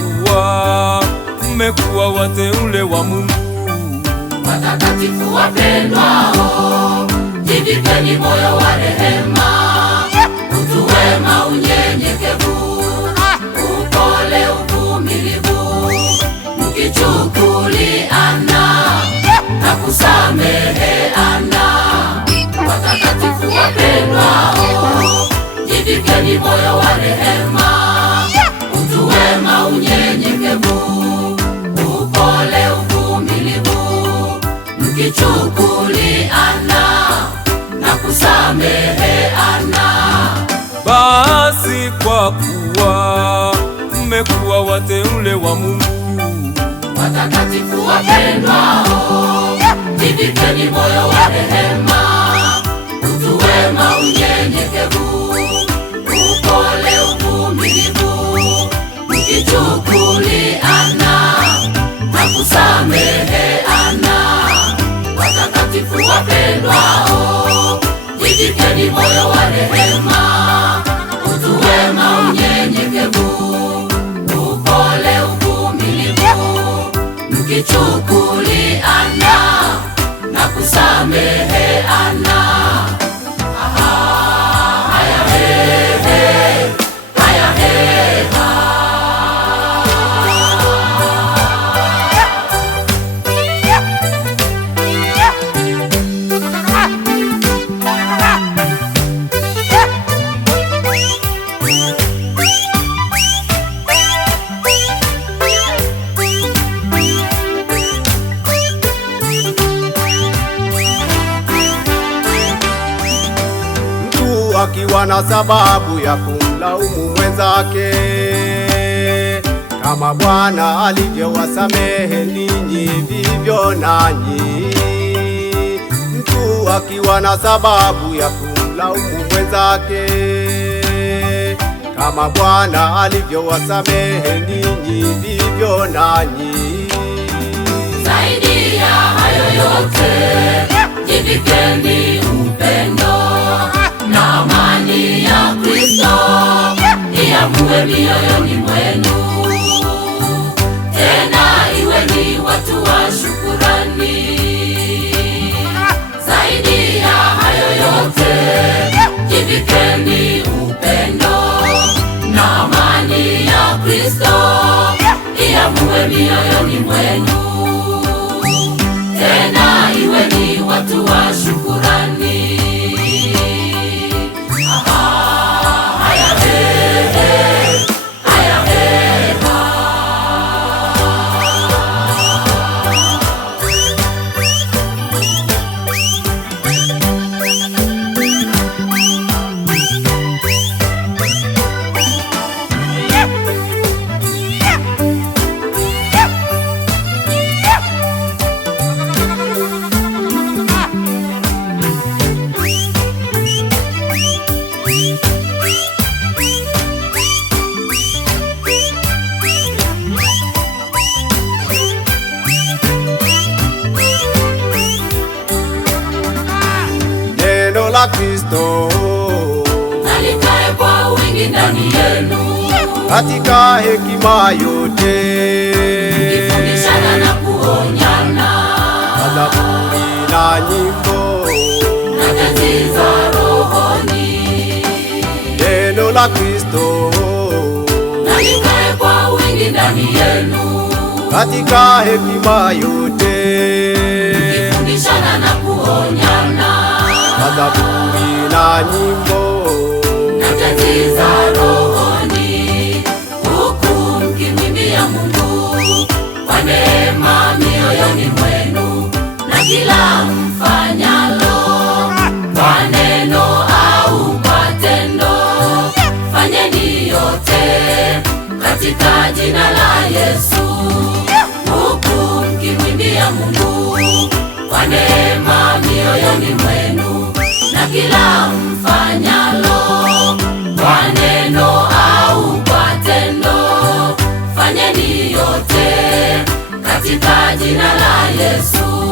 kuwa mmekuwa wateule wa Mungu. Watakatifu wapendwao, jivikeni moyo wa rehema, utu wema, unyenyekevu, upole, uvumilivu, mkichukuliana na kusameheana. Watakatifu wapendwao, jivikeni moyo wa rehema, utu wema, unyenyekevu, upole, uvumilivu, mkichukuliana na kusameheana. Basi kwa kuwa mmekuwa wateule wa Mungu, watakatifu wapendwao, jivikeni moyo wa rehema, utu wema, unyenyekevu, upole, uvumilivu, mkichukuliana na kusameheana. Watakatifu wapendwao, jivikeni moyo wa rehema, utu wema, unyenyekevu, upole, uvumilivu, mkichukuliana na kusameheana. Haya hehe, haya heha. Akiwa na sababu ya kumlaumu mwenzake, kama Bwana alivyowasamehe ninyi, vivyo nanyi. Mtu akiwa na sababu ya kumlaumu mwenzake, kama Bwana alivyowasamehe ninyi, vivyo nanyi. Zaidi ya hayo yote, jivikeni upendo na amani ya Kristo, iamue mioyoni mwenu. Tena iweni watu wa shukurani. Zaidi ya hayo yote, jivikeni upendo na amani ya Kristo, iamue mioyoni mwenu. Tena iweni watu wa shukurani. Neno la Kristo nalikae kwa wingi ndani yenu, katika hekima yote, mkifundishana na kuonyana, zaburi na nyimbo na tenzi za rohoni. Neno la Kristo nalikae kwa wingi ndani yenu, katika hekima yote, mkifundishana na kuonyana, zaburi na nyimbo na tenzi za rohoni, huku mkimwimbia Mungu kwa neema mioyoni mwenu. Na kila mfanyalo, kwa neno au kwa tendo, fanyeni yote katika jina la Yesu, huku mkimwimbia Mungu kwa neema mioyoni mwenu. Na kila mfanyalo, kwa neno au kwa tendo, fanyeni yote katika jina la Yesu.